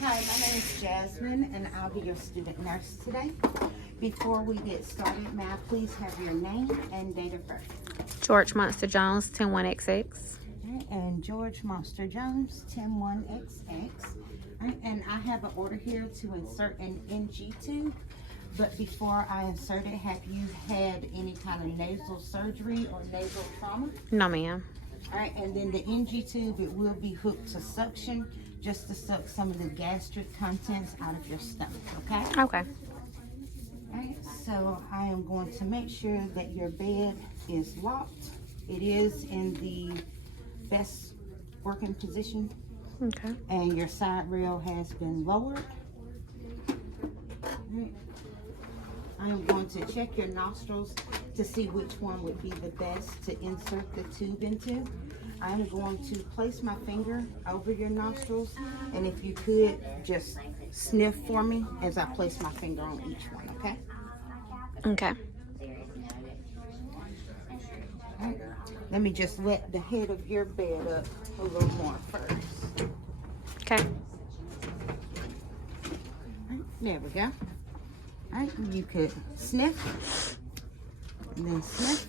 Hi, my name is Jasmine, and I'll be your student nurse today. Before we get started, may I please have your name and date of birth? George Monster Jones, 101XX. Okay, and George Monster Jones, 101XX. Right, and I have an order here to insert an NG tube. But before I insert it, have you had any kind of nasal surgery or nasal trauma? No, ma'am. All right, and then the NG tube, it will be hooked to suction, just to suck some of the gastric contents out of your stomach, okay? Okay. All right, so I am going to make sure that your bed is locked. It is in the best working position. Okay. And your side rail has been lowered. All right. I am going to check your nostrils to see which one would be the best to insert the tube into. I'm going to place my finger over your nostrils, and if you could just sniff for me as I place my finger on each one, okay? Okay. Right. Let me just let the head of your bed up a little more first. Okay. Right, there we go. All right, you could sniff and then sniff.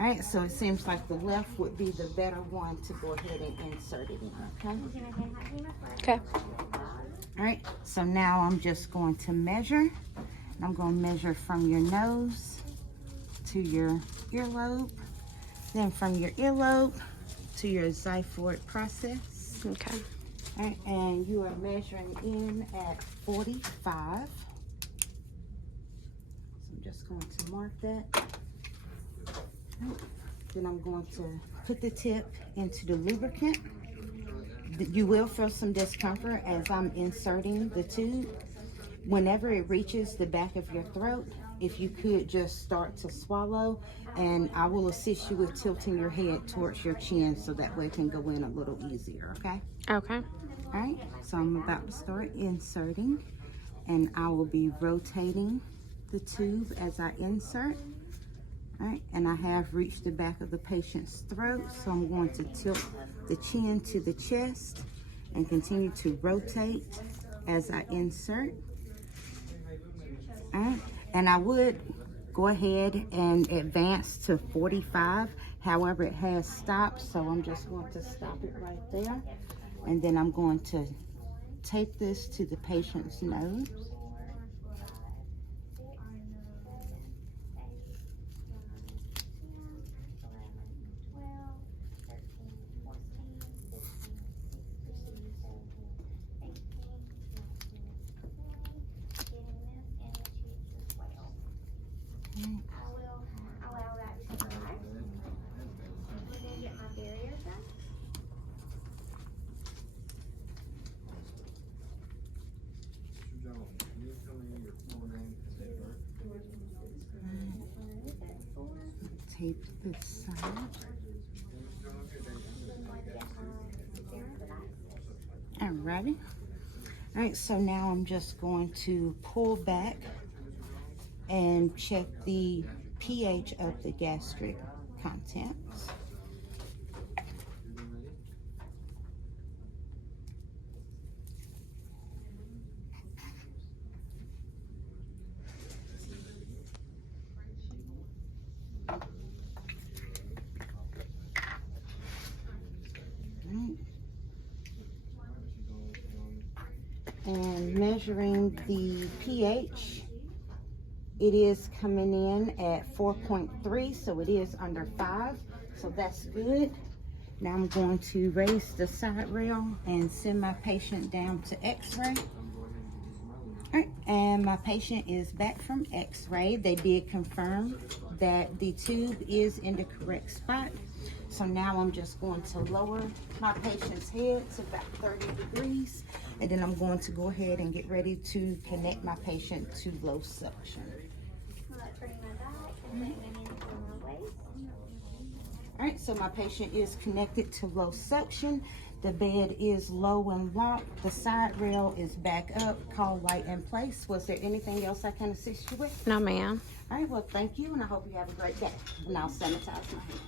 All right, so it seems like the left would be the better one to go ahead and insert it in, okay? Okay. All right, so now I'm just going to measure. I'm going to measure from your nose to your earlobe, then from your earlobe to your xiphoid process. Okay. All right, and you are measuring in at 45. So I'm just going to mark that. Then I'm going to put the tip into the lubricant. You will feel some discomfort as I'm inserting the tube. Whenever it reaches the back of your throat, if you could just start to swallow, and I will assist you with tilting your head towards your chin so that way it can go in a little easier, okay? Okay. All right, so I'm about to start inserting, and I will be rotating the tube as I insert. All right, and I have reached the back of the patient's throat, so I'm going to tilt the chin to the chest and continue to rotate as I insert. All right, and I would go ahead and advance to 45. However, it has stopped, so I'm just going to stop it right there. And then I'm going to tape this to the patient's nose. Tape this side. Alrighty. All right, so now I'm just going to pull back and check the pH of the gastric contents. And measuring the pH, it is coming in at 4.3, so it is under 5, so that's good. Now I'm going to raise the side rail and send my patient down to x-ray. All right, and my patient is back from x-ray. They did confirm that the tube is in the correct spot. So now I'm just going to lower my patient's head to about 30 degrees, and then I'm going to go ahead and get ready to connect my patient to low suction. All right, so my patient is connected to low suction. The bed is low and locked. The side rail is back up, call light in place. Was there anything else I can assist you with? No, ma'am. All right, well, thank you, and I hope you have a great day. And I'll sanitize my hands.